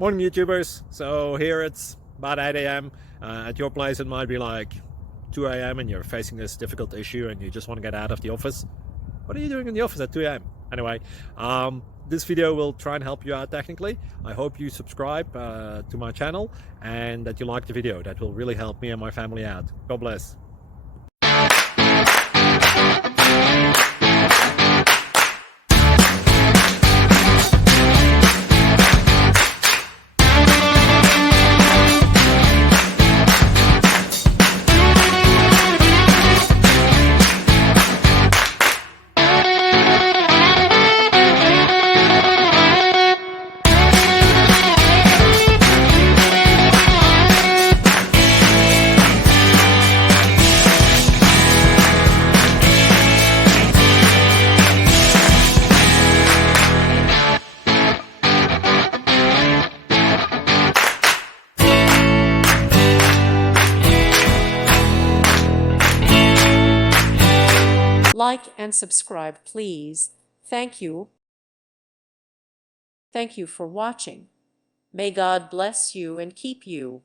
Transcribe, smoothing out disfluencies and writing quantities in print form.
Morning YouTubers. So here it's about 8 a.m. At your place it might be like 2 a.m. and you're facing this difficult issue and you just want to get out of the office. What are you doing in the office at 2 a.m.? Anyway, this video will try and help you out technically. I hope you subscribe to my channel and that you like the video. That will really help me and my family out. God bless. Like and subscribe, please. Thank you. Thank you for watching. May God bless you and keep you.